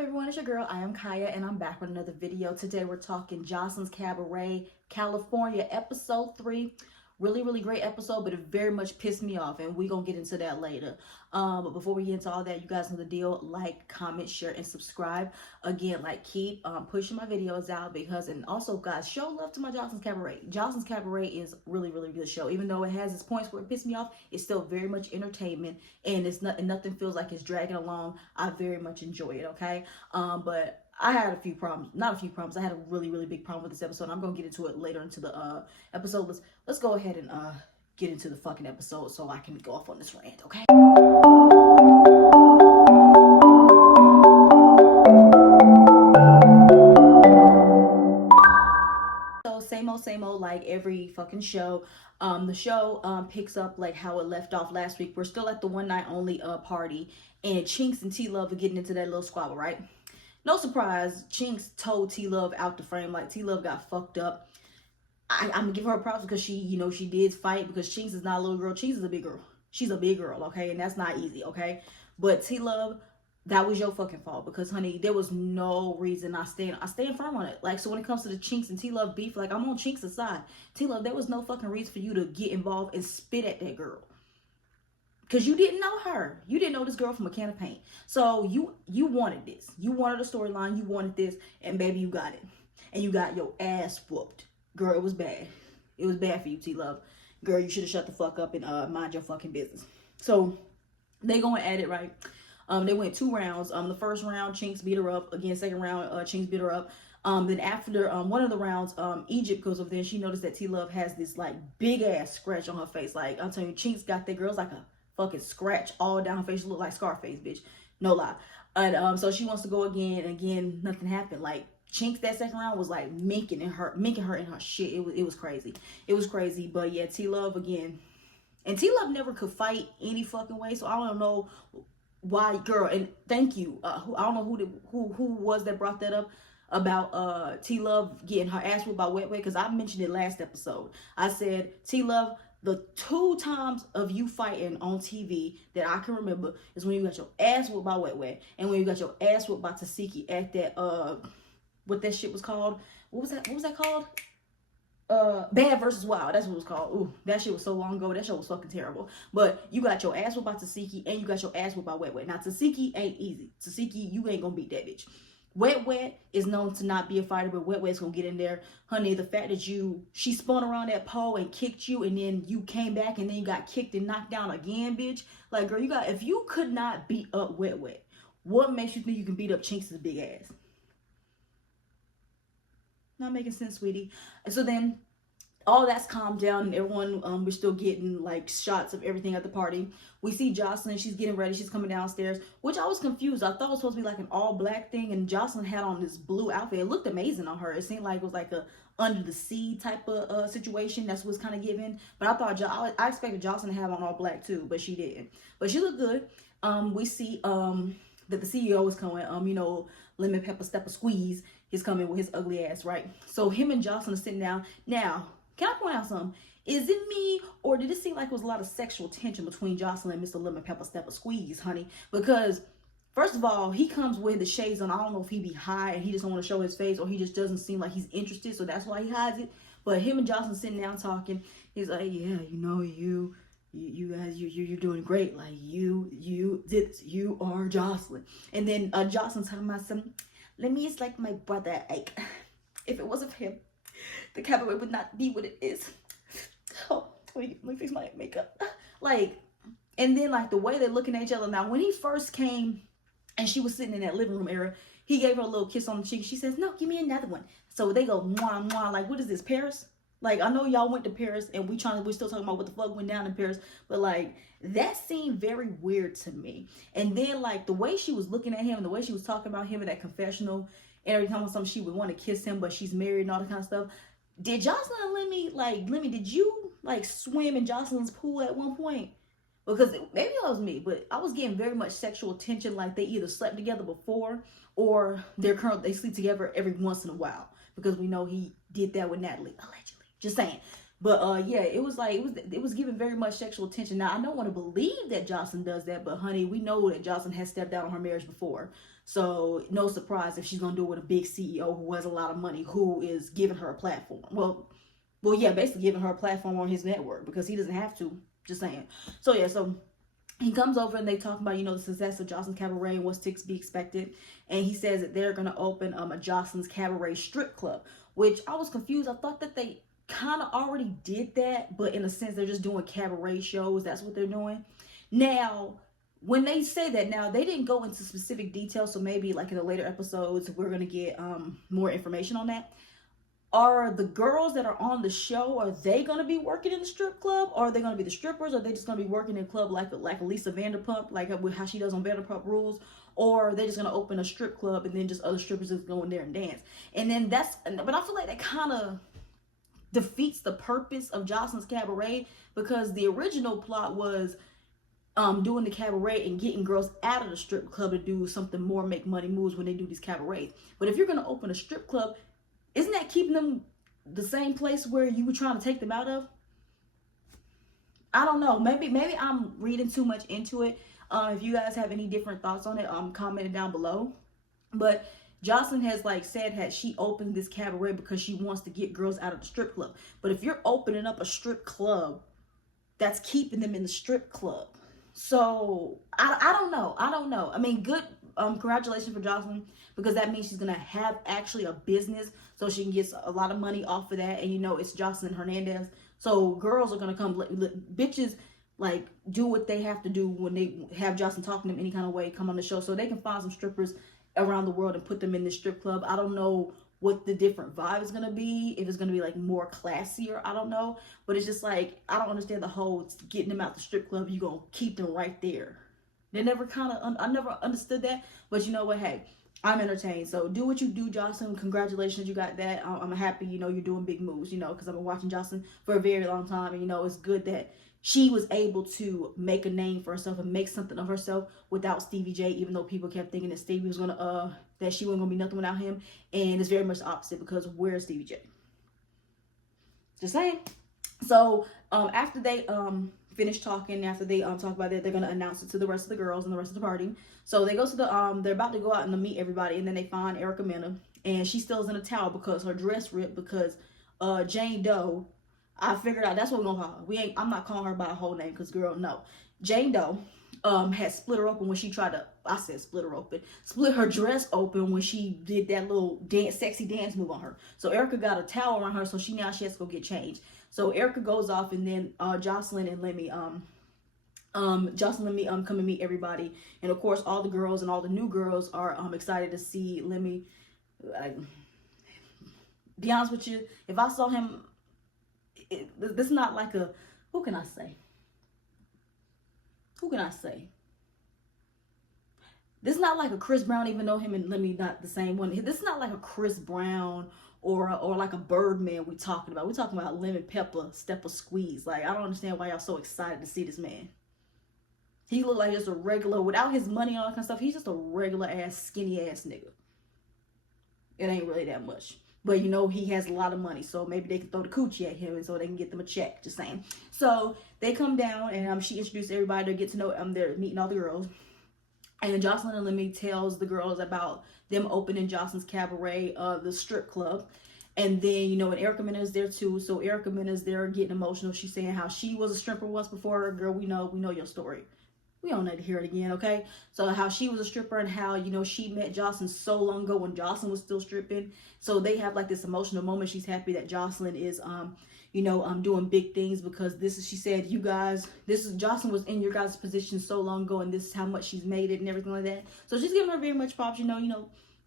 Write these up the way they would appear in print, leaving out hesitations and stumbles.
up, everyone? It's your girl. I am Kaya, and I'm back with another video. Today we're talking Joseline's Cabaret, California, episode 3. Really great episode, but it very much pissed me off, and we're gonna get into that later. But before we get into all that, you guys know the deal. Like, comment, share, and subscribe. Again, like, keep pushing my videos out, because, and also, guys, show love to my Joseline's Cabaret. Joseline's Cabaret is really good show. Even though it has its points where it pissed me off, it's still very much entertainment, and it's not, nothing feels like it's dragging along. I very much enjoy it. Okay, but I had a few problems, not a few problems. I had a really big problem with this episode. I'm gonna get into it later into the episode. Let's go ahead and get into the fucking episode so I can go off on this rant, okay? So same old like every fucking show. The show picks up like how it left off last week. We're still at the one night only party, and Chinks and T Love are getting into that little squabble, right? No surprise, Chinks told T Love out the frame. Like, T Love got fucked up. I'm gonna give her props because she, you know, she did fight, because Chinks is not a little girl. Chinks is a big girl. She's a big girl, okay? And that's not easy, okay? But T Love, that was your fucking fault, because, honey, there was no reason. I stand firm on it. Like, so when it comes to the Chinks and T Love beef, like, I'm on Chinks' side. T Love, there was no fucking reason for you to get involved and spit at that girl. Because you didn't know her. You didn't know this girl from a can of paint. So you wanted this. You wanted a storyline. You wanted this. And baby, you got it. And you got your ass whooped. Girl, it was bad. It was bad for you, T-Love. Girl, you should have shut the fuck up and mind your fucking business. So they going at it, right? They went 2 rounds. The first round, Chinks beat her up. Again, second round, Chinks beat her up. Then after one of the rounds, Egypt goes over there, and she noticed that T-Love has this like big ass scratch on her face. Like, I'm telling you, Chinks got that girl's like a fucking scratch all down her face. She look like Scarface, bitch. No lie. And so she wants to go again, and again, nothing happened. Like, Chinks that second round was like minking her in her shit. It was crazy. It was crazy. But yeah, T Love again. And T Love never could fight any fucking way. So I don't know why, girl. And thank you. I don't know who was that brought that up about T Love getting her ass whooped by Wet Wet, because I mentioned it last episode. I said, T Love, the 2 times of you fighting on TV that I can remember is when you got your ass whooped by Wet Wet, and when you got your ass whooped by Tasiki at that what that shit was called. What was that called? Bad versus Wild. That's what it was called. Ooh, that shit was so long ago. That show was fucking terrible. But you got your ass whooped by Tasiki, and you got your ass whooped by Wet Wet. Now, Tasiki ain't easy. Tasiki, you ain't gonna beat that bitch. Wet Wet is known to not be a fighter, but Wet Wet's gonna get in there. Honey, the fact that she spun around that pole and kicked you, and then you came back, and then you got kicked and knocked down again, bitch. Like, girl, if you could not beat up Wet Wet, what makes you think you can beat up Chinks' big ass? Not making sense, sweetie. And so then all that's calmed down, and everyone, we're still getting like shots of everything at the party. We see Joseline, she's getting ready, she's coming downstairs, which I was confused. I thought it was supposed to be like an all black thing, and Joseline had on this blue outfit. It looked amazing on her. It seemed like it was like a under the sea type of situation. That's what's kind of given. But I thought I expected Joseline to have on all black too, but she didn't. But she looked good. We see that the CEO is coming. You know, Lemon Pepper Stepper Squeeze is coming with his ugly ass, right? So him and Joseline are sitting down. Now, can I point out something? Is it me, or did it seem like it was a lot of sexual tension between Joseline and Mr. Lemon Pepper Stepper Squeeze, honey? Because first of all, he comes with the shades on. I don't know if he be high and he just don't want to show his face, or he just doesn't seem like he's interested, so that's why he hides it. But him and Joseline sitting down talking. He's like, yeah, you know, you guys, you're doing great. Like, you are Joseline. And then Joseline talking about some, let me, it's like my brother. Like, if it wasn't for him, the cabaret would not be what it is. Oh, let me fix my makeup. Like, and then like the way they're looking at each other. Now, when he first came and she was sitting in that living room area, he gave her a little kiss on the cheek. She says, no, give me another one. So they go mwah mwah. Like, what is this, Paris? Like, I know y'all went to Paris, and we're still talking about what the fuck went down in Paris, but like, that seemed very weird to me. And then like the way she was looking at him, and the way she was talking about him in that confessional, and every time something she would want to kiss him, but she's married and all that kind of stuff. Did Joseline and Lemmy, did you like swim in Joseline's pool at one point? Because maybe it was me, but I was getting very much sexual tension, like they either slept together before, or they sleep together every once in a while, because we know he did that with Natalie, allegedly. Just saying. But yeah, it was like it was giving very much sexual tension. Now, I don't want to believe that Joseline does that, but honey, we know that Joseline has stepped out on her marriage before. So no surprise if she's gonna do it with a big CEO who has a lot of money, who is giving her a platform. Well, yeah, basically giving her a platform on his network because he doesn't have to. Just saying. So yeah, so he comes over and they talk about, the success of Joseline's Cabaret and what's to be expected. And he says that they're gonna open a Joseline's Cabaret strip club, which I was confused. I thought that they kind of already did that, but in a sense they're just doing cabaret shows. That's what they're doing. Now, when they say that, now they didn't go into specific details, so maybe like in the later episodes we're gonna get more information on that. Are the girls that are on the show, are they gonna be working in the strip club, or are they gonna be the strippers, or are they just gonna be working in a club like a Lisa Vanderpump, like how she does on Vanderpump Rules, or are they just gonna open a strip club and then just other strippers just go in there and dance? And then but I feel like that kind of defeats the purpose of Joseline's Cabaret, because the original plot was doing the cabaret and getting girls out of the strip club to do something more, make money moves when they do these cabarets. But if you're going to open a strip club, isn't that keeping them the same place where you were trying to take them out of? I don't know. Maybe I'm reading too much into it. If you guys have any different thoughts on it, comment it down below. But Joseline has said she opened this cabaret because she wants to get girls out of the strip club. But if you're opening up a strip club, that's keeping them in the strip club. So I don't know. I mean, good. Congratulations for Joseline, because that means she's gonna have actually a business, so she can get a lot of money off of that. And it's Joseline Hernandez, so girls are gonna come, bitches do what they have to do when they have Joseline talking to them any kind of way, come on the show, so they can find some strippers around the world and put them in this strip club. I don't know what the different vibe is gonna be, if it's gonna be more classier, I don't know, but it's just I don't understand the whole getting them out the strip club, you gonna keep them right there. They never I never understood that, but you know what, hey, I'm entertained. So do what you do, Joseline. Congratulations, you got that. I'm happy, you're doing big moves, because I've been watching Joseline for a very long time, and it's good that she was able to make a name for herself and make something of herself without Stevie J, even though people kept thinking that Stevie was gonna that she wasn't gonna be nothing without him. And it's very much the opposite, because where's Stevie J? Just saying. So after they finish talking, after they talk about that, they're gonna announce it to the rest of the girls and the rest of the party. So they go to the they're about to go out and meet everybody, and then they find Erica Mena, and she still is in a towel because her dress ripped, because Jane Doe, I figured out that's what we're gonna call her. I'm not calling her by a whole name, because girl, no. Jane Doe had split her open when she tried to, split her dress open when she did that little sexy dance move on her. So Erica got a towel around her, so now she has to go get changed. So Erica goes off, and then Joseline and Lemmy come and meet everybody. And of course all the girls and all the new girls are excited to see Lemmy. Be honest with you, if I saw him, this is not like a, who can I say? This is not like a Chris Brown, even though him and Lemmy not the same one. This is not like a Chris Brown or like a Birdman we're talking about. We're talking about Lemon Pepper, Stepper Squeeze. I don't understand why y'all so excited to see this man. He looked like just a regular, without his money and all that kind of stuff, he's just a regular ass, skinny ass nigga. It ain't really that much. But he has a lot of money, so maybe they can throw the coochie at him and so they can get them a check, just saying. So they come down, and she introduced everybody to get to know they're meeting all the girls. And Joseline and Lemmy tells the girls about them opening Joseline's Cabaret, the strip club. And then, and Erica Mena is there too. So Erica Mena is there getting emotional. She's saying how she was a stripper once before. Girl, we know your story. We don't need to hear it again, okay? So how she was a stripper, and how, she met Joseline so long ago when Joseline was still stripping. So they have this emotional moment. She's happy that Joseline is, doing big things, because she said, you guys, Joseline was in your guys' position so long ago, and this is how much she's made it and everything like that. So she's giving her very much props,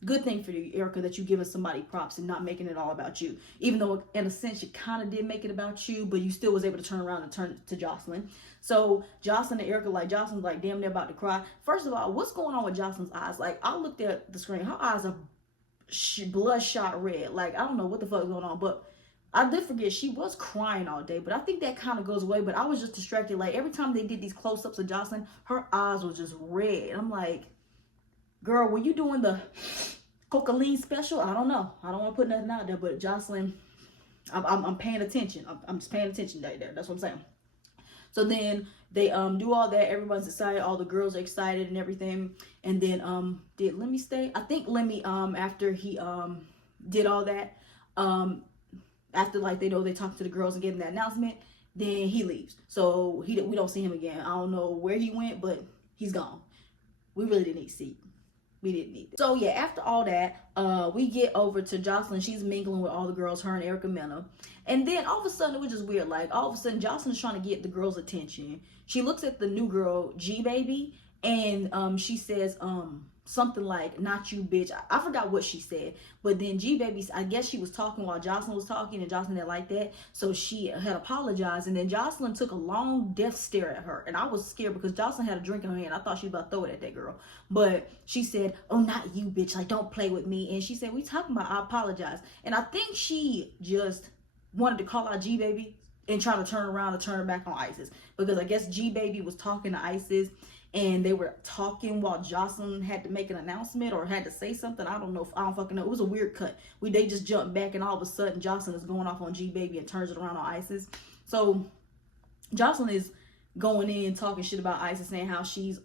good thing for you, Erica, that you giving somebody props and not making it all about you. Even though in a sense you kind of did make it about you, but you still was able to turn around and turn to Joseline. So Joseline and Erica, Joseline's damn near about to cry. First of all, what's going on with Joseline's eyes? I looked at the screen, her eyes are bloodshot red. I don't know what the fuck is going on, but I did forget she was crying all day, but I think that kind of goes away. But I was just distracted. Every time they did these close-ups of Joseline, her eyes was just red. I'm like, girl, were you doing the cocaine special? I don't know. I don't want to put nothing out there, but Joseline, I'm paying attention. I'm just paying attention right there. That's what I'm saying. So then they do all that. Everyone's excited. All the girls are excited and everything. And then did Lemmy stay? I think Lemmy after he did all that, after like they talked to the girls and gave them that announcement, then he leaves. So we don't see him again. I don't know where he went, but he's gone. We really didn't need to see. We didn't need it. So yeah, after all that, we get over to Joseline. She's mingling with all the girls, her and Erica Mena. And then all of a sudden, it was just weird. Like all of a sudden, Joseline's trying to get the girls' attention. She looks at the new girl, G Baby, and she says something like, "Not you, bitch." I forgot what she said, but then G Baby, I guess she was talking while Joseline was talking, and Joseline didn't like that, so she had apologized. And then Joseline took a long death stare at her, and I was scared because Joseline had a drink in her hand. I thought she was about to throw it at that girl, but she said, "Oh, not you, bitch, like don't play with me." And she said, "We talking about, I apologize." And I think she just wanted to call out G Baby and try to turn around and turn her back on Isis, because I guess G Baby was talking to Isis and they were talking while Joseline had to make an announcement or had to say something. I don't know. I don't fucking know. It was a weird cut. They just jumped back, and all of a sudden Joseline is going off on G Baby and turns it around on Isis. So Joseline is going in talking shit about Isis, saying how she's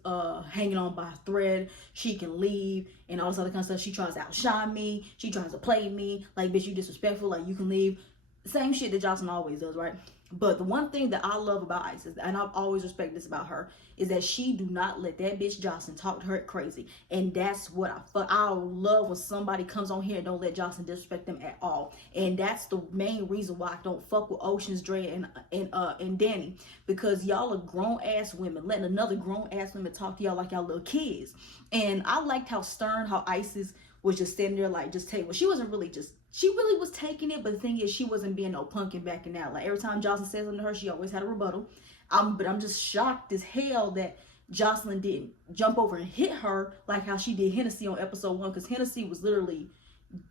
hanging on by a thread, she can leave, and all this other kind of stuff. She tries to outshine me, she tries to play me, like, bitch, you disrespectful, like, you can leave. Same shit that Joseline always does, right? But the one thing that I love about Isis, and I've always respected this about her, is that she do not let that bitch Joseline talk to her crazy. And that's what I love, when somebody comes on here and don't let Joseline disrespect them at all. And that's the main reason why I don't fuck with Oceans, Dre, and Danny, because y'all are grown ass women letting another grown ass woman talk to y'all like y'all little kids. And I liked how stern, how Isis was just sitting there like just take. Well, she wasn't really just. She really was taking it, but the thing is, she wasn't being no punk and backing out. Like every time Joseline said something to her, she always had a rebuttal. But I'm just shocked as hell that Joseline didn't jump over and hit her like how she did Hennessy on episode 1, because Hennessy was literally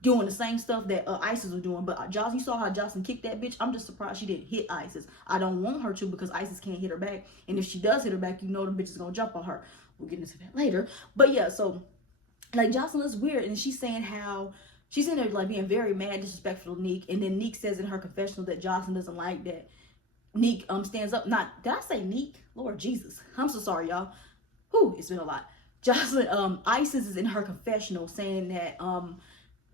doing the same stuff that Isis was doing. But you saw how Joseline kicked that bitch. I'm just surprised she didn't hit Isis. I don't want her to, because Isis can't hit her back, and if she does hit her back, you know the bitch is gonna jump on her. We'll get into that later. But yeah, so like Joseline is weird, and she's saying how she's in there like being very mad, disrespectful to Neek, and then Neek says in her confessional that Joseline doesn't like that Neek stands up. Not, did I say Neek? Lord Jesus, I'm so sorry, y'all. Whew, it's been a lot. Joseline, Isis is in her confessional saying that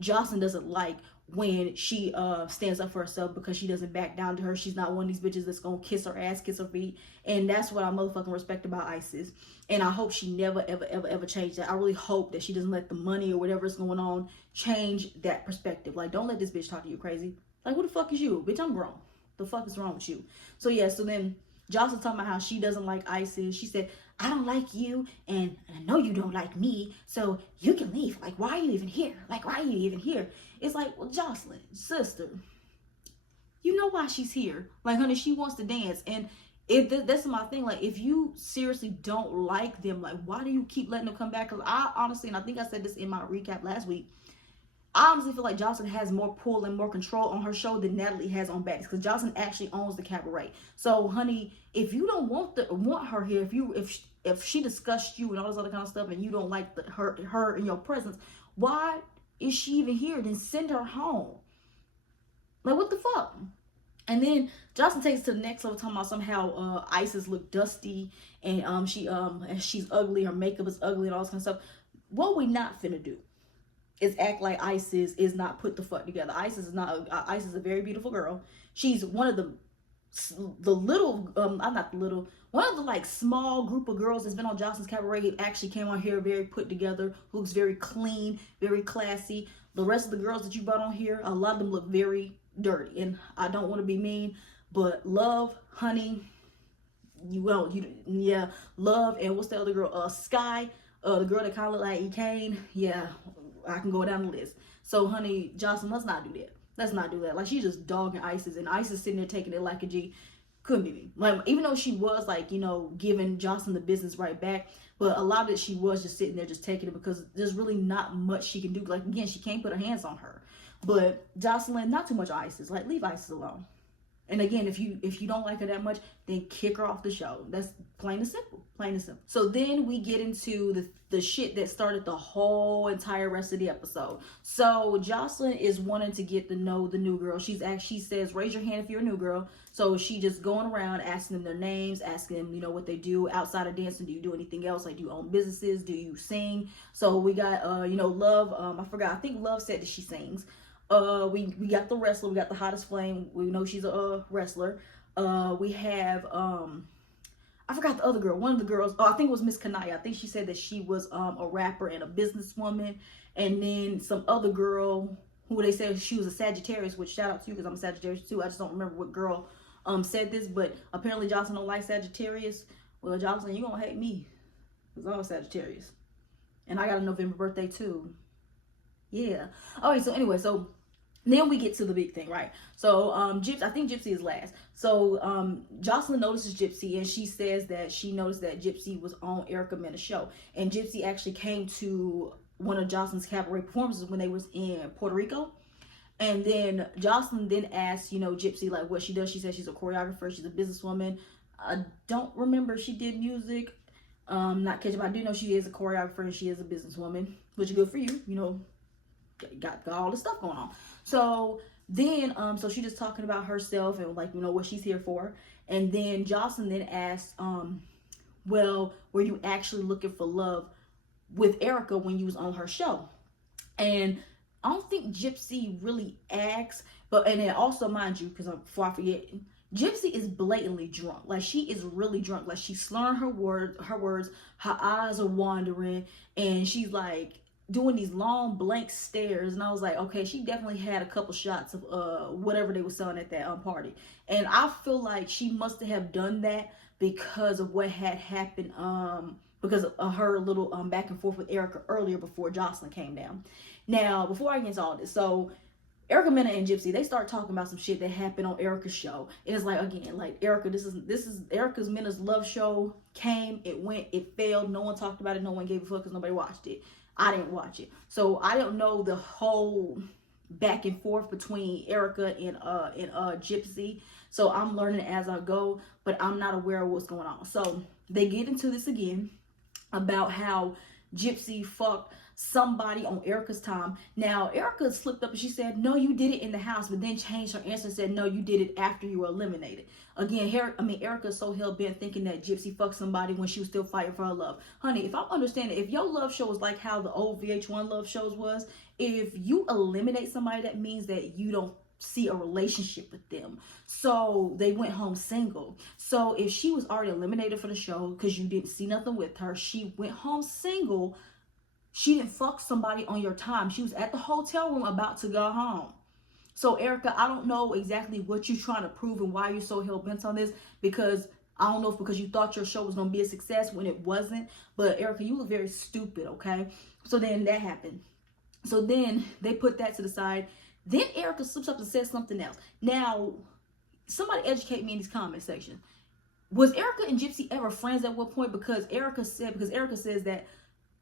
Joseline doesn't like when she stands up for herself, because she doesn't back down to her. She's not one of these bitches that's gonna kiss her ass, kiss her feet. And that's what I motherfucking respect about Isis. And I hope she never, ever, ever, ever change that. I really hope that she doesn't let the money or whatever's going on change that perspective. Like, don't let this bitch talk to you crazy. Like, who the fuck is you? Bitch, I'm grown. The fuck is wrong with you? So yeah, so then Joseline's talking about how she doesn't like Isis. She said, "I don't like you, and I know you don't like me, so you can leave. Like, why are you even here? Like, why are you even here?" It's like, well, Joseline, sister, you know why she's here. Like, honey, she wants to dance. And if that's my thing, like, if you seriously don't like them, like, why do you keep letting them come back? Because I honestly, and I think I said this in my recap last week, I honestly feel like Joseline has more pull and more control on her show than Natalie has on Baddies, because Joseline actually owns the Cabaret. So, honey, if you don't want her here, if she discussed you and all this other kind of stuff, and you don't like her in your presence, why is she even here? Then send her home. Like, what the fuck? And then Joseline takes it to the next level, talking about somehow Isis looked dusty, and she's ugly, her makeup is ugly, and all this kind of stuff. What we not finna do is act like Isis is not put the fuck together. Isis is not. Isis is a very beautiful girl. She's one of the little, one of the like small group of girls that's been on Joseline's Cabaret. Who actually came on here very put together, looks very clean, very classy. The rest of the girls that you brought on here, a lot of them look very dirty. And I don't want to be mean, but Love, honey, Love, and what's the other girl? Sky, the girl that kind of looked like Kane. Yeah, I can go down the list. So, honey, Joseline, let's not do that. Let's not do that. Like, she's just dogging Isis, and Isis sitting there taking it like a G. Couldn't be me. Like, even though she was, like, you know, giving Joseline the business right back, but a lot of it she was just sitting there just taking it, because there's really not much she can do. Like, again, she can't put her hands on her. But Joseline, not too much Isis. Like, leave Isis alone. And again, if you don't like her that much, then kick her off the show. That's plain and simple. Plain and simple. So then we get into the shit that started the whole entire rest of the episode. So Joseline is wanting to get to know the new girl. She says, raise your hand if you're a new girl. So she just going around asking them their names, asking them, you know, what they do outside of dancing. Do you do anything else? Like, do you own businesses? Do you sing? So we got, you know, Love. I forgot. I think Love said that she sings. We got the wrestler. We got the hottest flame. We know she's a wrestler. We have I forgot the other girl. One of the girls. Oh, I think it was Miss Kanaya. I think she said that she was a rapper and a businesswoman. And then some other girl who they said she was a Sagittarius. Which shout out to you because I'm a Sagittarius too. I just don't remember what girl said this, but apparently Joseline don't like Sagittarius. Well, Joseline, you gonna hate me because I'm a Sagittarius, and I got a November birthday too. Yeah. All right. So anyway, so then we get to the big thing, right? So I think Gypsy is last. So Joseline notices Gypsy, and she says that she noticed that Gypsy was on Erica Mena's show, and Gypsy actually came to one of Joseline's cabaret performances when they was in Puerto Rico. And then Joseline then asked, you know, Gypsy like what she does. She says she's a choreographer, she's a businesswoman. I don't remember if she did music. Not catching, but I do know she is a choreographer and she is a businesswoman, which is good for you. You know, got all this stuff going on. So then so she just talking about herself and like, you know, what she's here for. And then Joseline then asked, well, were you actually looking for love with Erica when you was on her show? And I don't think Gypsy really asks, but and then also mind you, because before I forget, Gypsy is blatantly drunk. Like she is really drunk. Like she's slurring her words, her eyes are wandering, and she's like doing these long blank stares. And I was like, okay, she definitely had a couple shots of whatever they were selling at that party. And I feel like she must have done that because of what had happened, because of her little back and forth with Erica earlier before Joseline came down. Now, before I get into all this, so Erica, Mena, and Gypsy, they start talking about some shit that happened on Erica's show. And it's like, again, like Erica, this is Erica's Mena's love show. Came, it went, it failed. No one talked about it. No one gave a fuck because nobody watched it. I didn't watch it, so I don't know the whole back and forth between Erica and Gypsy. So I'm learning as I go, but I'm not aware of what's going on. So they get into this again about how Gypsy fucked somebody on Erica's time. Now Erica slipped up and she said, no, you did it in the house, but then changed her answer and said, no, you did it after you were eliminated. Again, Erica's so hell-bent thinking that Gypsy fucked somebody when she was still fighting for her love. Honey, if I'm understanding, if your love show is like how the old VH1 love shows was, if you eliminate somebody, that means that you don't see a relationship with them. So they went home single. So if she was already eliminated for the show because you didn't see nothing with her, she went home single. She didn't fuck somebody on your time. She was at the hotel room about to go home. So Erica, I don't know exactly what you're trying to prove and why you're so hell-bent on this, because I don't know if because you thought your show was going to be a success when it wasn't. But Erica, you look very stupid, okay? So then that happened. So then they put that to the side. Then Erica slips up and says something else. Now, somebody educate me in these comment section. Was Erica and Gypsy ever friends at one point? Because Erica says that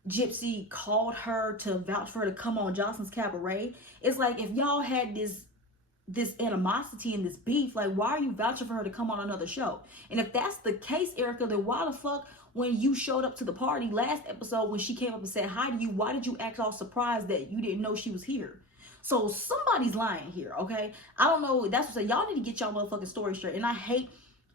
Gypsy called her to vouch for her to come on Joseline's Cabaret. It's like, if y'all had this animosity and this beef, like, why are you vouching for her to come on another show? And if that's the case, Erica, then why the fuck, when you showed up to the party last episode, when she came up and said hi to you, why did you act all surprised that you didn't know she was here? So somebody's lying here, okay? I don't know. That's what I say. Y'all need to get y'all motherfucking story straight. And I hate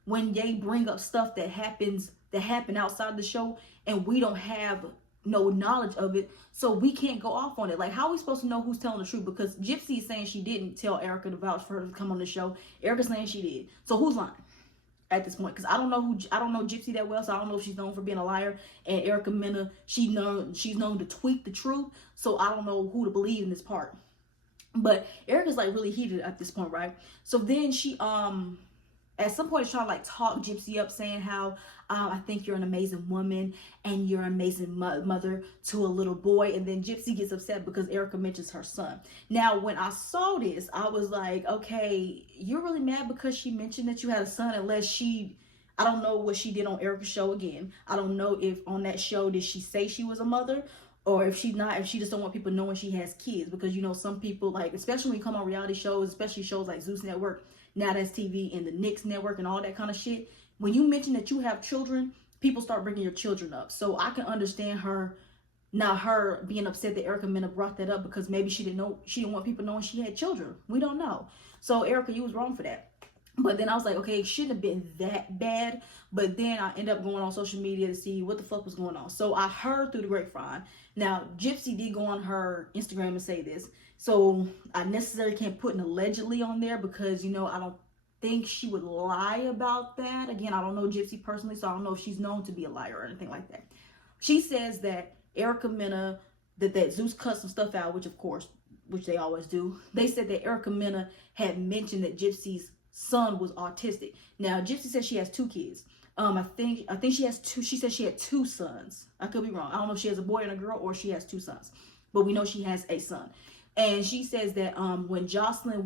when they bring up stuff that happened outside the show and we don't have no knowledge of it, so we can't go off on it. Like, how are we supposed to know who's telling the truth? Because Gypsy is saying she didn't tell Erica to vouch for her to come on the show. Erica's saying she did. So who's lying at this point? Because I don't know Gypsy that well, so I don't know if she's known for being a liar. And Erica Mena, she's known to tweak the truth. So I don't know who to believe in this part. But Erica's like really heated at this point, right? So then she at some point is trying to like talk Gypsy up, saying how I think you're an amazing woman and you're an amazing mother to a little boy. And then Gypsy gets upset because Erica mentions her son. Now, when I saw this, I was like, okay, you're really mad because she mentioned that you had a son, unless I don't know what she did on Erica's show again. I don't know if on that show, did she say she was a mother? Or if she just don't want people knowing she has kids. Because, you know, some people, like, especially when you come on reality shows, especially shows like Zeus Network, Now That's TV and the Knicks Network and all that kind of shit. When you mention that you have children, people start bringing your children up. So I can understand her, not her being upset that Erica Mena brought that up, because maybe she didn't want people knowing she had children. We don't know. So Erica, you was wrong for that. But then I was like, okay, it shouldn't have been that bad. But then I ended up going on social media to see what the fuck was going on. So I heard through the grapevine. Now, Gypsy did go on her Instagram and say this. So I necessarily can't put an allegedly on there because, you know, I don't think she would lie about that. Again, I don't know Gypsy personally, so I don't know if she's known to be a liar or anything like that. She says that Erica Mena, that Zeus cut some stuff out, which they always do. They said that Erica Mena had mentioned that Gypsy's son was autistic. Now, Gypsy says she has 2 kids. I think she has 2. She said she had 2 sons. I could be wrong. I don't know if she has a boy and a girl or she has 2 sons. But we know she has a son. And she says that when Joseline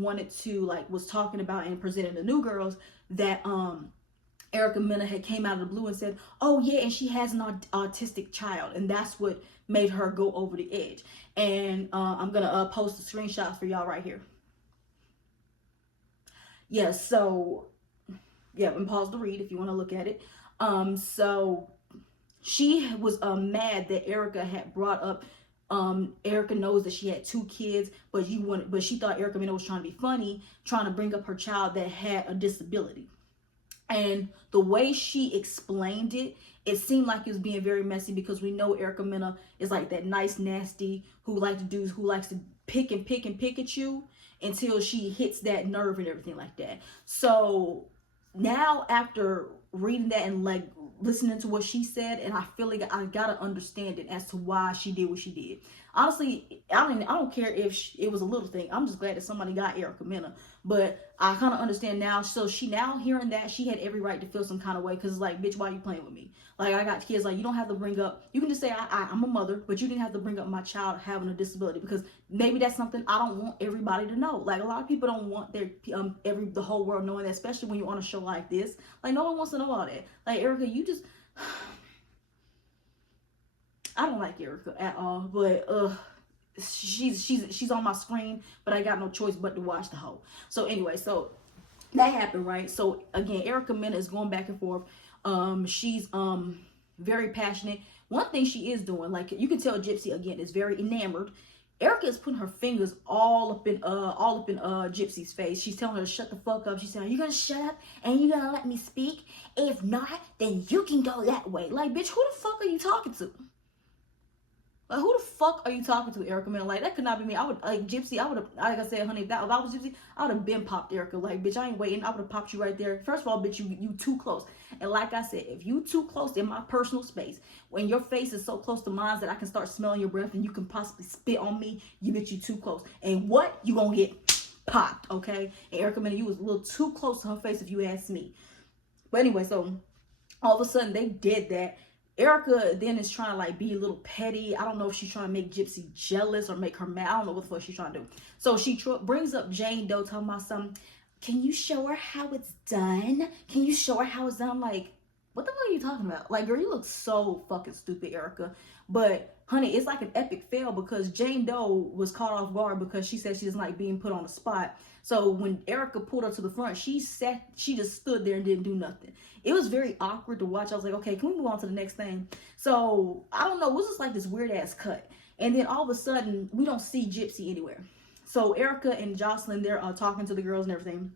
was talking about and presenting the new girls, that Erica Mena had came out of the blue and said, oh yeah, and she has an autistic child. And that's what made her go over the edge. And I'm going to post the screenshots for y'all right here. Yeah, so, yeah, and pause to read if you want to look at it. So she was mad that Erica had brought up, Erica knows that she had 2 kids, but she thought Erica Mena was trying to be funny, trying to bring up her child that had a disability. And the way she explained it, it seemed like it was being very messy, because we know Erica Mena is like that nice, nasty, who likes to pick at you until she hits that nerve and everything like that. So now, after reading that and like listening to what she said, and I feel like I gotta understand it as to why she did what she did. Honestly, I don't care if it was a little thing. I'm just glad that somebody got Erica Mena. But I kind of understand now. So she now hearing that, she had every right to feel some kind of way, because it's like, bitch, why are you playing with me? Like, I got kids. Like, you don't have to bring up, you can just say I'm a mother, but you didn't have to bring up my child having a disability, because maybe that's something I don't want everybody to know. Like, a lot of people don't want the whole world knowing that, especially when you're on a show like this. Like, no one wants to know all that. Like, Erica, you just I don't like Erica at all, but she's on my screen, but I got no choice but to watch the whole. So anyway, so that happened, right? So again, Erica Mena is going back and forth. She's very passionate. One thing she is doing, like you can tell Gypsy again is very enamored. Erica is putting her fingers all up in Gypsy's face. She's telling her to shut the fuck up. She's saying, "Are you gonna shut up and you gonna let me speak? If not, then you can go that way." Like, bitch, who the fuck are you talking to? Like, who the fuck are you talking to, Erica Mena? Like, that could not be me. I would, like, Gypsy, I would have, like I said, honey, if I was Gypsy, I would have been popped Erica. Like, bitch, I ain't waiting. I would have popped you right there. First of all, bitch, you too close. And like I said, if you too close in my personal space, when your face is so close to mine that I can start smelling your breath and you can possibly spit on me, you bitch, you too close. And what? You gonna get popped, okay? And Erica Mena, you was a little too close to her face if you ask me. But anyway, so all of a sudden they did that. Erica then is trying to like be a little petty. I don't know if she's trying to make Gypsy jealous or make her mad. I don't know what the fuck she's trying to do. So she brings up Jane Doe, talking about something. Can you show her how it's done? Can you show her how it's done? I'm like, what the fuck are you talking about? Like, girl, you look so fucking stupid, Erica. But honey, it's like an epic fail, because Jane Doe was caught off guard because she said she doesn't like being put on the spot. So when Erica pulled her to the front, she just stood there and didn't do nothing. It was very awkward to watch. I was like, okay, can we move on to the next thing? So I don't know, it was just like this weird ass cut. And then all of a sudden, we don't see Gypsy anywhere. So Erica and Joseline, they're talking to the girls and everything.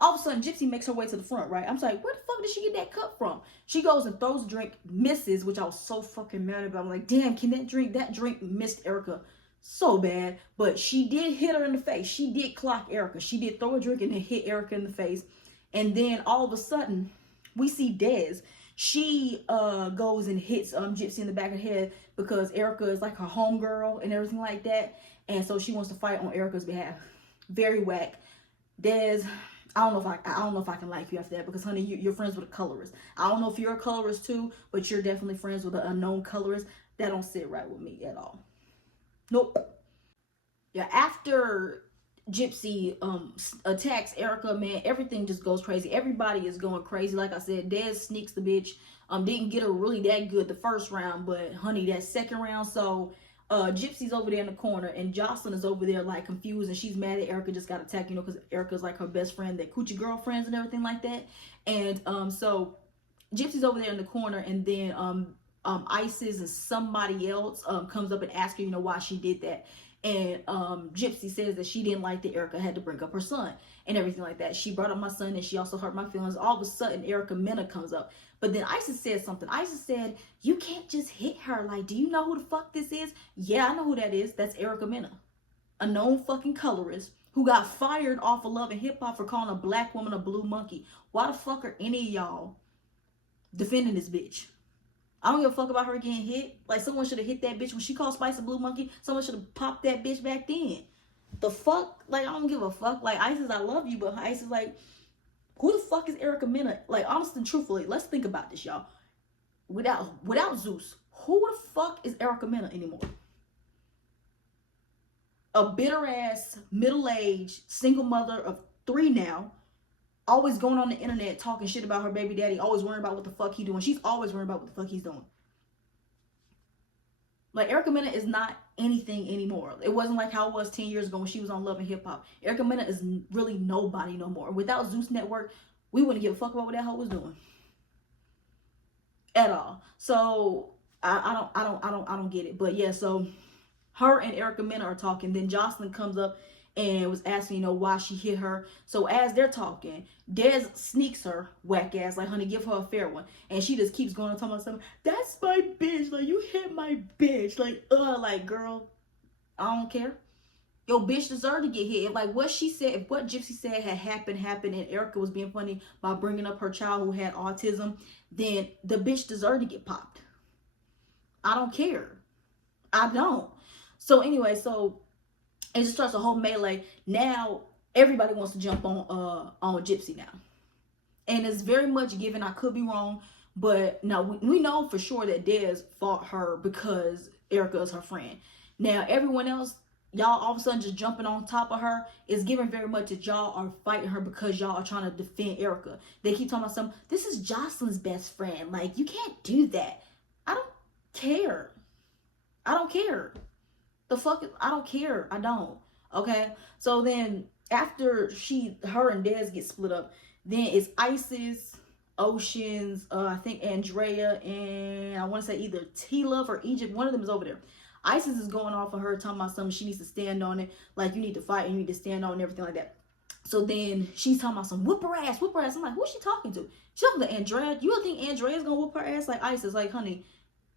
All of a sudden, Gypsy makes her way to the front, right? I'm like, where the fuck did she get that cup from? She goes and throws a drink, misses, which I was so fucking mad about. I'm like, damn, that drink missed Erica so bad. But she did hit her in the face. She did clock Erica. She did throw a drink and then hit Erica in the face. And then all of a sudden, we see Des. She goes and hits Gypsy in the back of the head because Erica is like her homegirl and everything like that. And so she wants to fight on Erica's behalf. Very whack. Des, I don't know if I can like you after that, because honey, you're friends with a colorist. I don't know if you're a colorist too, but you're definitely friends with an unknown colorist. That don't sit right with me at all. Nope. Yeah, after Gypsy attacks Erica, man, everything just goes crazy. Everybody is going crazy. Like I said, Des sneaks the bitch. Didn't get her really that good the first round, but honey, that second round, so Gypsy's over there in the corner, and Joseline is over there like confused, and she's mad that Erica just got attacked, you know, because Erica's like her best friend, that coochie girlfriends and everything like that. And so Gypsy's over there in the corner, and then Isis and somebody else comes up and asks her, you know, why she did that. And Gypsy says that she didn't like that Erica had to bring up her son and everything like that. She brought up my son, and she also hurt my feelings. All of a sudden, Erica Mena comes up. But then Isis said something. Isis said, you can't just hit her. Like, do you know who the fuck this is? Yeah, I know who that is. That's Erica Mena, a known fucking colorist who got fired off of Love and Hip Hop for calling a black woman a blue monkey. Why the fuck are any of y'all defending this bitch? I don't give a fuck about her getting hit. Like, someone should have hit that bitch when she called Spice a blue monkey. Someone should have popped that bitch back then. The fuck? Like, I don't give a fuck. Like, Isis, I love you, but Isis, like, who the fuck is Erica Mena? Like, honestly and truthfully, let's think about this, y'all. Without Zeus, who the fuck is Erica Mena anymore? A bitter ass, middle-aged, single mother of 3 now, always going on the internet talking shit about her baby daddy, always worrying about what the fuck he doing. She's always worrying about what the fuck he's doing. Like, Erica Mena is not anything anymore. It wasn't like how it was 10 years ago when she was on Love and Hip Hop. Erica Mena is really nobody no more. Without Zeus Network, we wouldn't give a fuck about what that hoe was doing at all. So I don't get it. But yeah, so her and Erica Mena are talking. Then Joseline comes up and was asking, you know, why she hit her. So as they're talking, Des sneaks her whack ass, like, honey, give her a fair one. And she just keeps going on talking about something. That's my bitch. Like, you hit my bitch. Like, girl, I don't care. Your bitch deserved to get hit. If, like, what she said, if what Gypsy said had happened, and Erica was being funny by bringing up her child who had autism, then the bitch deserved to get popped. I don't care. I don't. So anyway, so it just starts a whole melee. Now everybody wants to jump on Gypsy now, and it's very much given. I could be wrong, but now we know for sure that Des fought her because Erica is her friend. Now everyone else, y'all all of a sudden just jumping on top of her, is given very much that y'all are fighting her because y'all are trying to defend Erica. They keep talking about something. This is Joseline's best friend. Like, you can't do that. I don't care. I don't care. The fuck, I don't care. I don't. Okay. So then after her and Des get split up, then it's Isis, Oceans, I think Andrea, and I want to say either T-Love or Egypt. One of them is over there. Isis is going off of her, talking about something. She needs to stand on it. Like, you need to fight and you need to stand on it and everything like that. So then she's talking about some whoop her ass, whoop her ass. I'm like, who's she talking to? She's talking to Andrea. You don't think Andrea's gonna whoop her ass? Like, Isis, like, honey,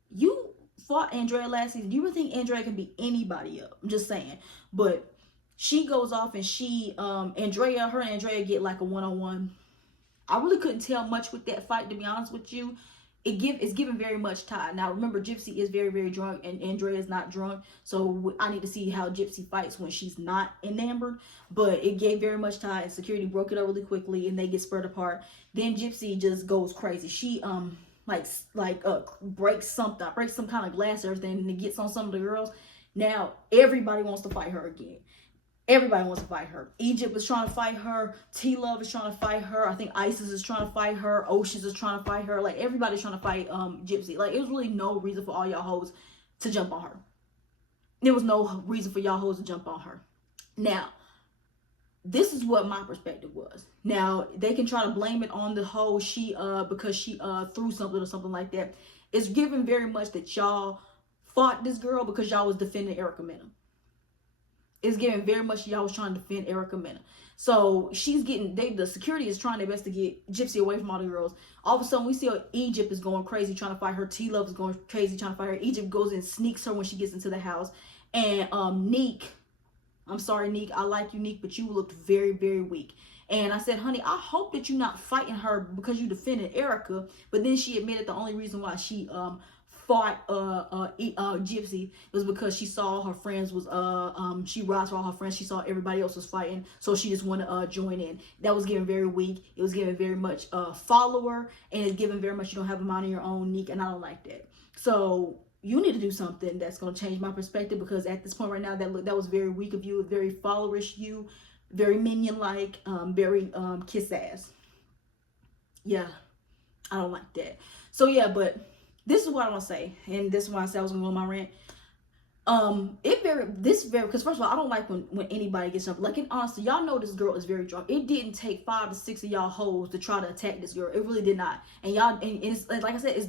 you fought Andrea last season. Do you really think Andrea can beat anybody up? I'm just saying. But she goes off and her and Andrea get like a one-on-one. I really couldn't tell much with that fight, to be honest with you. It's given very much time. Now, remember, Gypsy is very, very drunk, and Andrea is not drunk. So I need to see how Gypsy fights when she's not enamored. But it gave very much time, and security broke it up really quickly, and they get spurred apart. Then Gypsy just goes crazy. She breaks some kind of glass or everything, and it gets on some of the girls. Now everybody wants to fight her again. Everybody wants to fight her. Egypt is trying to fight her. T-Love is trying to fight her. I think Isis is trying to fight her. Oceans is trying to fight her. Like, everybody's trying to fight Gypsy. Like, it was really no reason for all y'all hoes to jump on her. There was no reason for y'all hoes to jump on her. Now, this is what my perspective was. Now, they can try to blame it on the hoe because she threw something or something like that. It's given very much that y'all fought this girl because y'all was defending Erica Mena. It's given very much y'all was trying to defend Erica Mena. So she's getting, the security is trying their best to get Gypsy away from all the girls. All of a sudden, we see Egypt is going crazy trying to fight her. T-Love is going crazy trying to fight her. Egypt goes and sneaks her when she gets into the house. And Neek, I'm sorry, Neek, I like you, Neek, but you looked very, very weak. And I said, honey, I hope that you're not fighting her because you defended Erica. But then she admitted the only reason why she fought Gypsy was because she saw her friends was she rides for all her friends. She saw everybody else was fighting, so she just wanted to join in. That was given very weak. It was given very much follower, and it's given very much you don't have a mind of your own, Neek, and I don't like that. So you need to do something that's going to change my perspective, because at this point right now, that was very weak of you, very followerish you, very minion-like, very kiss ass. Yeah, I don't like that. So yeah, but this is what I want to say, and this is why I said I was going to go on my rant. because first of all, I don't like when anybody gets up. Like, in honesty, y'all know this girl is very drunk. It didn't take 5 to 6 of y'all hoes to try to attack this girl. It really did not. And y'all, and it's like I said,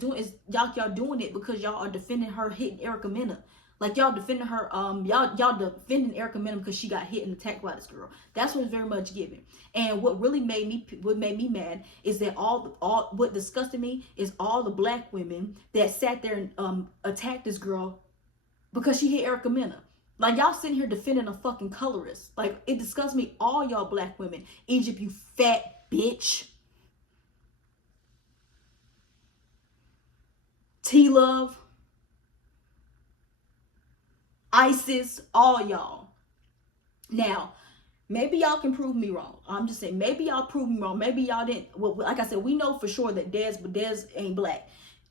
y'all doing it because y'all are defending her hitting Erica Mena. Like, y'all defending her, y'all defending Erica Mena because she got hit and attacked by this girl. That's what it's very much given. And what made me mad is that what disgusted me is all the black women that sat there and attacked this girl because she hit Erica Mena. Like, y'all sitting here defending a fucking colorist. Like, it disgusts me, all y'all black women. Egypt, you fat bitch. T-Love. ISIS, all y'all. Now, maybe y'all can prove me wrong. I'm just saying, maybe y'all prove me wrong. Maybe y'all didn't. Well, like I said, we know for sure that Dez ain't black.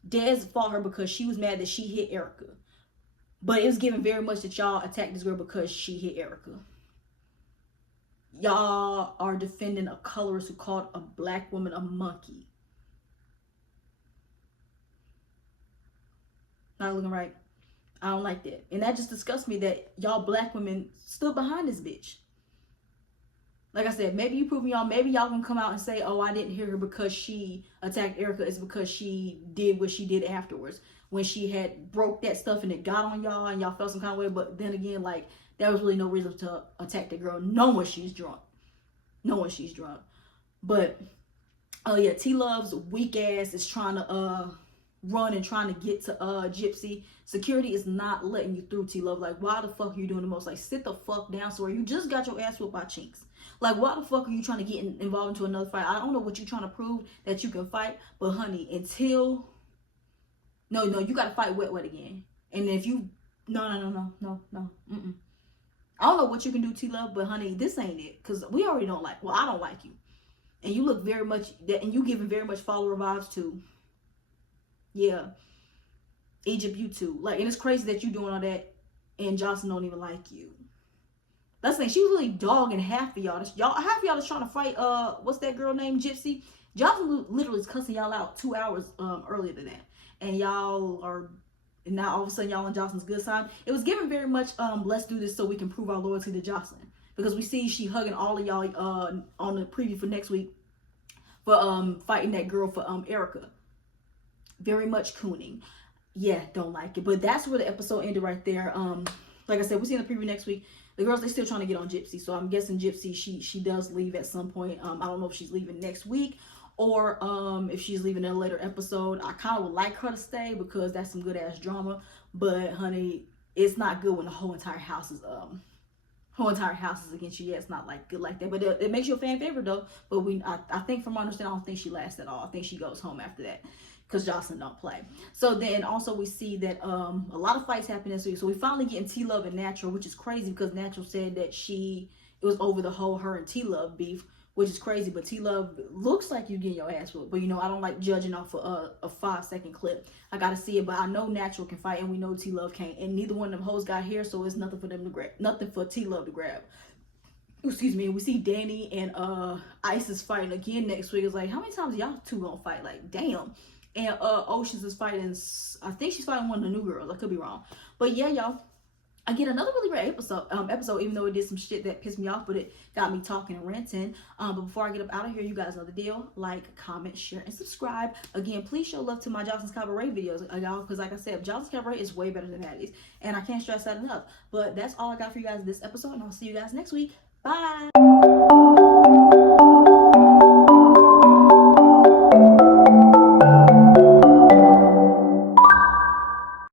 Dez fought her because she was mad that she hit Erica. But it was given very much that y'all attacked this girl because she hit Erica. Y'all are defending a colorist who called a black woman a monkey. Not looking right. I don't like that. And that just disgusts me that y'all black women stood behind this bitch. Like I said, maybe you prove me wrong. Maybe y'all can come out and say, oh, I didn't hear her because she attacked Erica. It's because she did what she did afterwards. When she had broke that stuff and it got on y'all and y'all felt some kind of way. But then again, like, there was really no reason to attack the girl knowing she's drunk. Knowing she's drunk. But, oh yeah, T-Love's weak ass is trying to run and trying to get to Gypsy. Security is not letting you through, T-Love. Like, why the fuck are you doing the most? Like, sit the fuck down, Sawyer. You just got your ass whooped by Chinks. Like, why the fuck are you trying to get involved into another fight? I don't know what you're trying to prove that you can fight, but honey, until... No, you gotta fight wet again. And if you... No. I don't know what you can do, T-Love, but honey, this ain't it. Because we already don't like... Well, I don't like you. And you look very much... And you giving very much follower vibes, too. Yeah. Egypt, you too. Like, and it's crazy that you doing all that and Joseline don't even like you. That's the thing. She was really dogging half of y'all. Half of y'all is trying to fight, what's that girl named Gypsy? Joseline literally is cussing y'all out 2 hours earlier than that. And y'all are, and now all of a sudden y'all on Joseline's good side. It was given very much, let's do this so we can prove our loyalty to Joseline. Because we see she hugging all of y'all on the preview for next week for fighting that girl for Erica. Very much cooning. Yeah, don't like it. But that's where the episode ended right there. Like I said, we'll see in the preview next week. The girls, they still trying to get on Gypsy. So I'm guessing Gypsy, she does leave at some point. I don't know if she's leaving next week or if she's leaving in a later episode. I kind of would like her to stay because that's some good ass drama. But honey, it's not good when the whole entire house is against you. Yeah, it's not like good like that. But it makes you a fan favorite though. But I think from my understanding, I don't think she lasts at all. I think she goes home after that. Because Joseline don't play. So then also we see that a lot of fights happen this week. So we finally getting T-Love and Natural, which is crazy because Natural said that it was over the whole her and T-Love beef, which is crazy. But T-Love looks like you getting your ass whooped. But you know, I don't like judging off a 5-second clip. I gotta see it, but I know Natural can fight and we know T-Love can't. And neither one of them hoes got hair, so it's nothing for them to grab, nothing for T-Love to grab. Excuse me. We see Danny and Isis fighting again next week. It's like, how many times y'all two gonna fight? Like, damn. And Oceans is fighting, I think she's fighting one of the new girls. I could be wrong. But yeah, y'all. Again, another really great episode, even though it did some shit that pissed me off, but it got me talking and ranting. But before I get up out of here, you guys know the deal. Like, comment, share, and subscribe. Again, please show love to my Joseline's Cabaret videos, y'all, because like I said, Joseline's Cabaret is way better than Hattie's. And I can't stress that enough. But that's all I got for you guys this episode, and I'll see you guys next week. Bye!